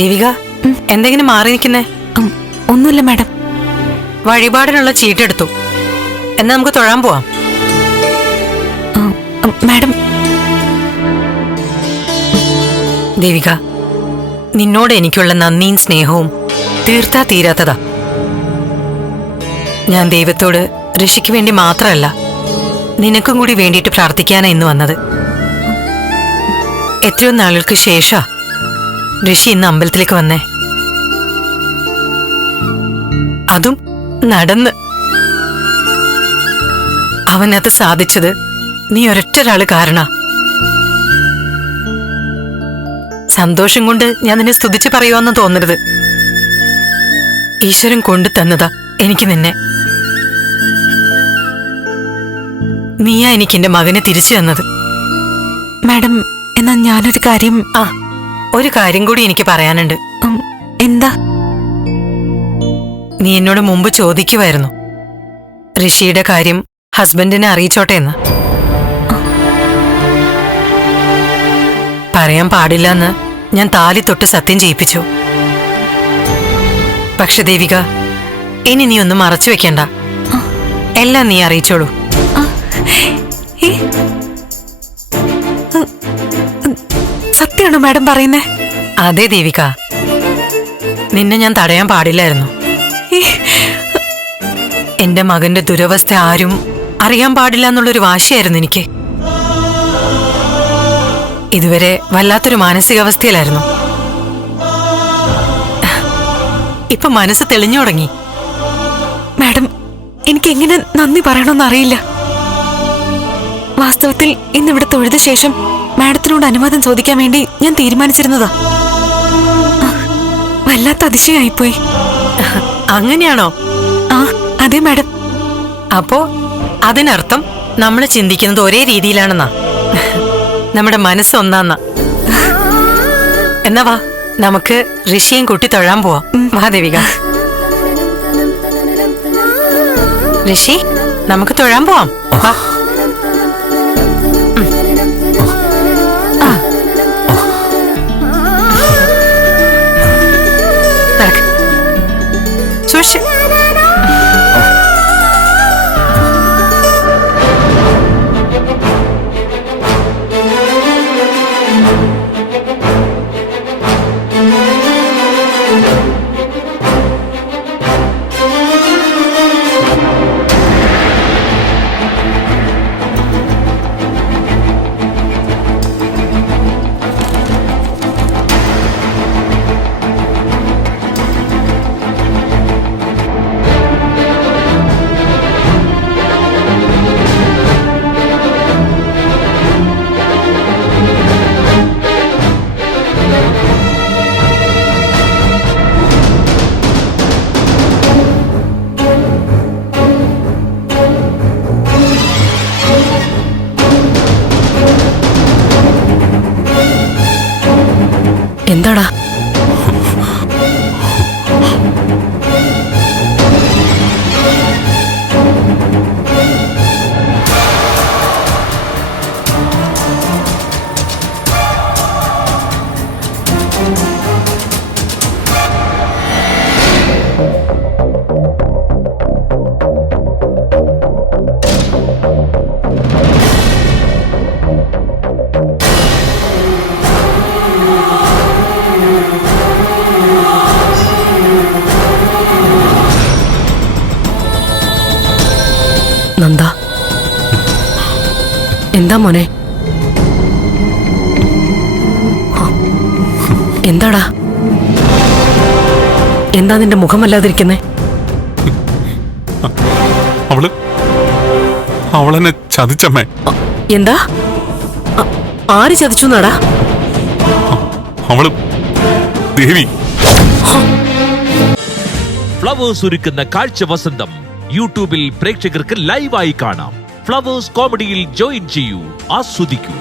ദേവിക, എന്തെങ്കിലും മാറി നിൽക്കുന്നേ? ഒന്നുമില്ല മാഡം. വഴിപാടിനുള്ള ചീട്ടെടുത്തു. എന്നാ നമുക്ക് തൊഴാൻ പോവാം. മാഡം. ദേവിക, നിന്നോട് എനിക്കുള്ള നന്ദിയും സ്നേഹവും തീർത്താ തീരാത്തതാ. ഞാൻ ദൈവത്തോട് ഋഷിക്ക് വേണ്ടി മാത്രമല്ല, നിനക്കും കൂടി വേണ്ടിയിട്ട് പ്രാർത്ഥിക്കാനാ ഇന്ന് വന്നത്. എത്രയോ നാളുകൾക്ക് ശേഷാ ഋഷി ഇന്ന് അമ്പലത്തിലേക്ക് വന്നേ. അതും നടന്ന്. അവനത് സാധിച്ചത് നീ ഒരൊറ്റൊരാള് കാരണ. സന്തോഷം കൊണ്ട് ഞാൻ നിന്നെ സ്തുതിച്ച് പറയുവാന്ന് തോന്നരുത്. ഈശ്വരൻ കൊണ്ടു തന്നതാ എനിക്ക് നിന്നെ. നീയാ എനിക്ക് എന്റെ മകനെ തിരിച്ചു തന്നത്. മാഡം, എന്നാ ഞാനൊരു കാര്യം. ഒരു കാര്യം കൂടി എനിക്ക് പറയാനുണ്ട്. എന്താ? നീ എന്നോട് മുമ്പ് ചോദിക്കുമായിരുന്നു ഋഷിയുടെ കാര്യം ഹസ്ബൻഡിനെ അറിയിച്ചോട്ടെ എന്ന്. പറയാൻ പാടില്ലെന്ന് ഞാൻ താലി തൊട്ട് സത്യം ചെയ്യിപ്പിച്ചു. പക്ഷെ ദേവിക, ഇനി നീ ഒന്നും മറച്ചു വെക്കണ്ട. എല്ലാം നീ അറിയിച്ചോളൂ. സത്യമാണോ മാഡം പറയുന്നേ? അതെ ദേവിക, നിന്നെ ഞാൻ തടയാൻ പാടില്ലായിരുന്നു. എന്റെ മകന്റെ ദുരവസ്ഥ ആരും അറിയാൻ പാടില്ല എന്നുള്ളൊരു വാശിയായിരുന്നു എനിക്ക്. ഇതുവരെ വല്ലാത്തൊരു മാനസികാവസ്ഥയിലായിരുന്നു. ഇപ്പൊ മനസ്സ് തെളിഞ്ഞു തുടങ്ങി. മാഡം, എനിക്ക് എങ്ങനെ നന്ദി പറയണമെന്ന് അറിയില്ല. വാസ്തവത്തിൽ ഇന്നിവിടെ തൊഴുത ശേഷം മാഡത്തിനോട് അനുവാദം ചോദിക്കാൻ വേണ്ടി ഞാൻ തീരുമാനിച്ചിരുന്നതാ. വല്ലാത്ത അതിശയായിപ്പോയി. അങ്ങനെയാണോ? അതെ മാഡം. അപ്പോ അതിനർത്ഥം നമ്മൾ ചിന്തിക്കുന്നത് ഒരേ രീതിയിലാണെന്നാ. നമ്മുടെ മനസ്സ് ഒന്നാന്നാ. എന്നാ വാ, നമുക്ക് ഋഷിയും കൂട്ടി തൊഴാൻ പോവാം. വാ ദേവിക. ഋഷി, നമുക്ക് തൊഴാൻ പോവാം. വാ. നടക്ക്. സൂക്ഷിച്ച്. എന്താടാ? നന്ദ, എന്താ മോനെ? എന്താടാ? എന്താ നിന്റെ മുഖമല്ലാതിരിക്കുന്നേ? അവളെന്നെ ചതിച്ചമ്മേ. എന്താ? ആര് ചതിച്ചു എന്നാടാ? അവള് ദേവി. ഫ്ലവേഴ്സ് ഒരുക്കുന്ന കാഴ്ച വസന്തം യൂട്യൂബിൽ പ്രേക്ഷകർക്ക് ലൈവായി കാണാം. ഫ്ലവേഴ്സ് കോമഡിയിൽ ജോയിൻ ചെയ്യൂ, ആസ്വദിക്കൂ.